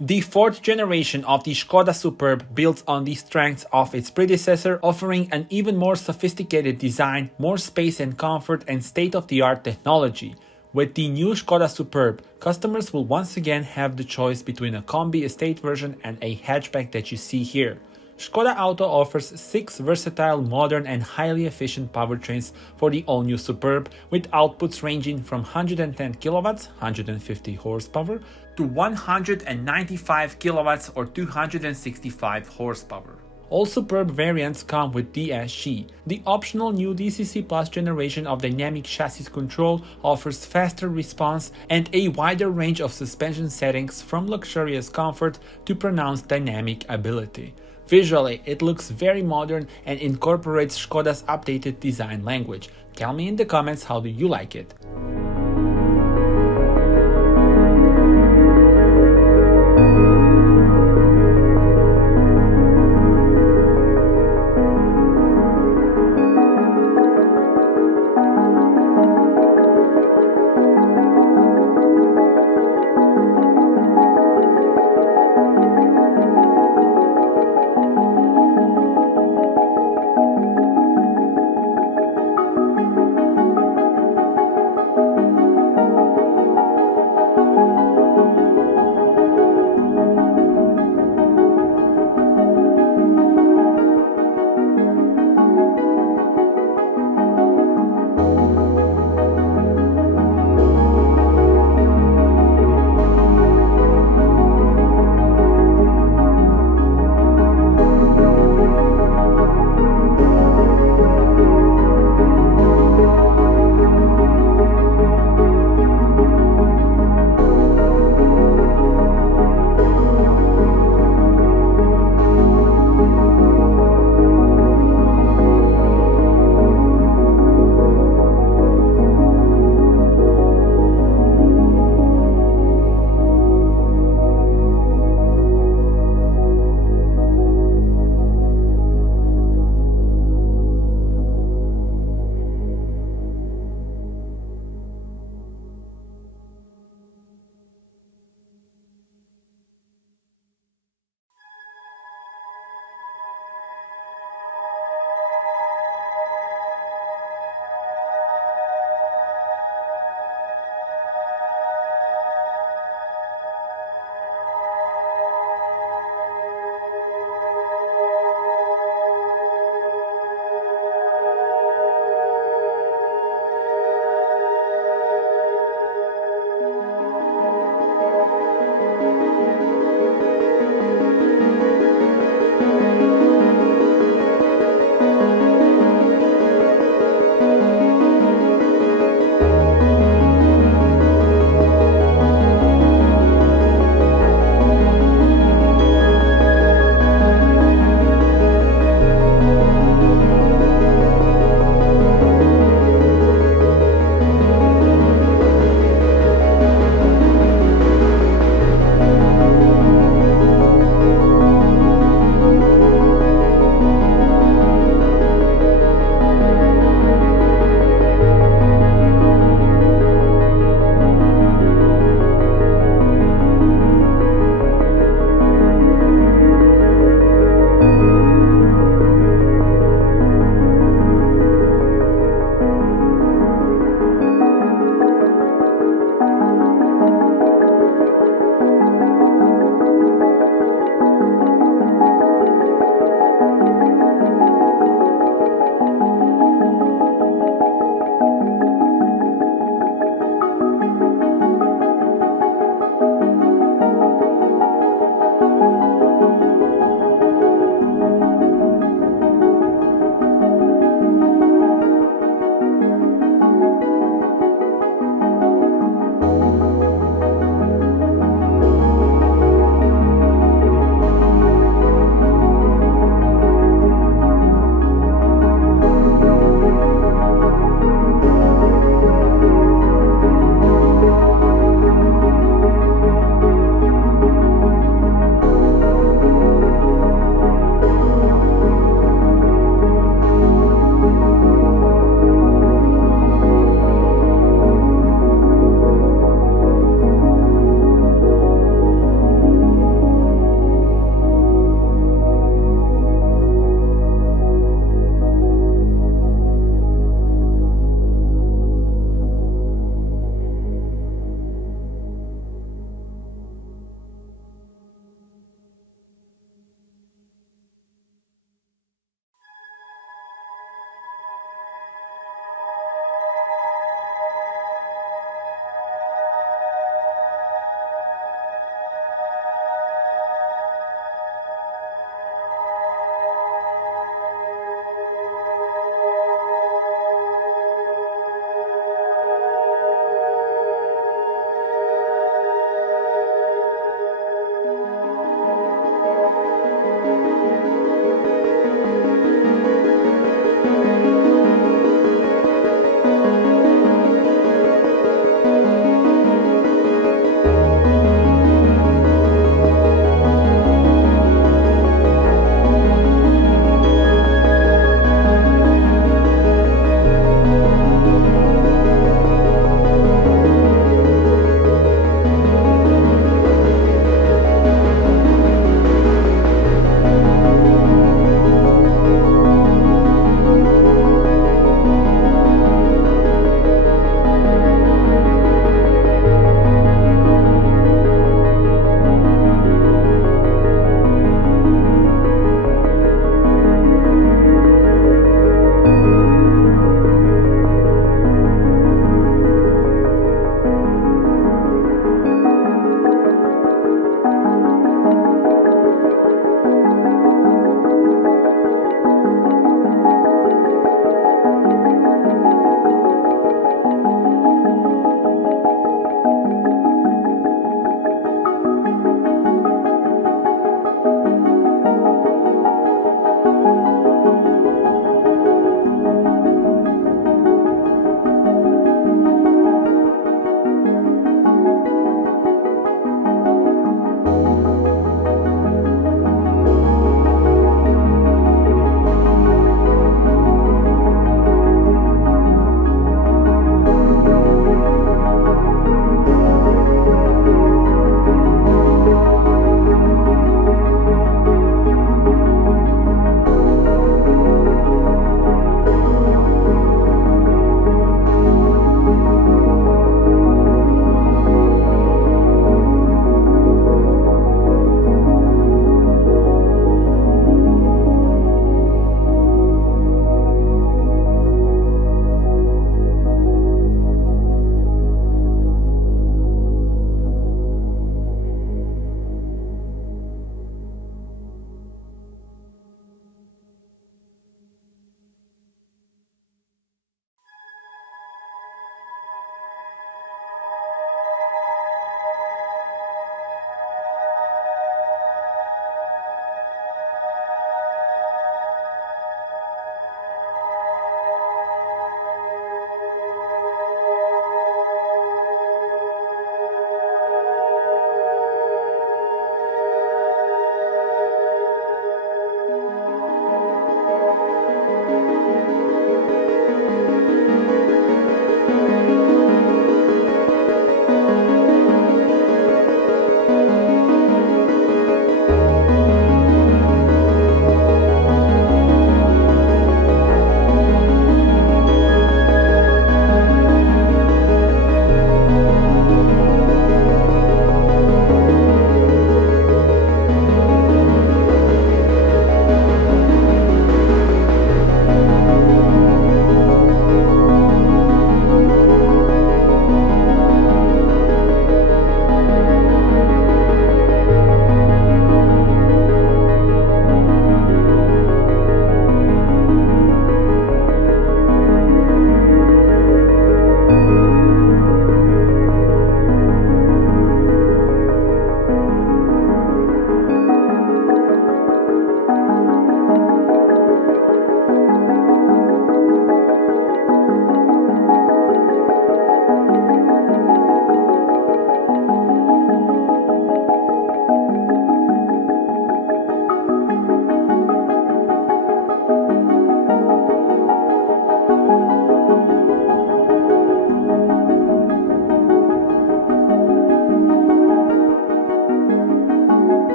The fourth generation of the Škoda Superb builds on the strengths of its predecessor, offering an even more sophisticated design, more space and comfort, and state-of-the-art technology. With the new Škoda Superb, customers will once again have the choice between a Combi estate version and a hatchback that you see here. Škoda Auto offers 6 versatile, modern and highly efficient powertrains for the all-new Superb, with outputs ranging from 110 kilowatts, 150 horsepower, to 195 kilowatts or 265 horsepower. All Superb variants come with DSG. The optional new DCC Plus generation of dynamic chassis control offers faster response and a wider range of suspension settings, from luxurious comfort to pronounced dynamic ability. Visually, it looks very modern and incorporates Škoda's updated design language. Tell me in the comments, how do you like it?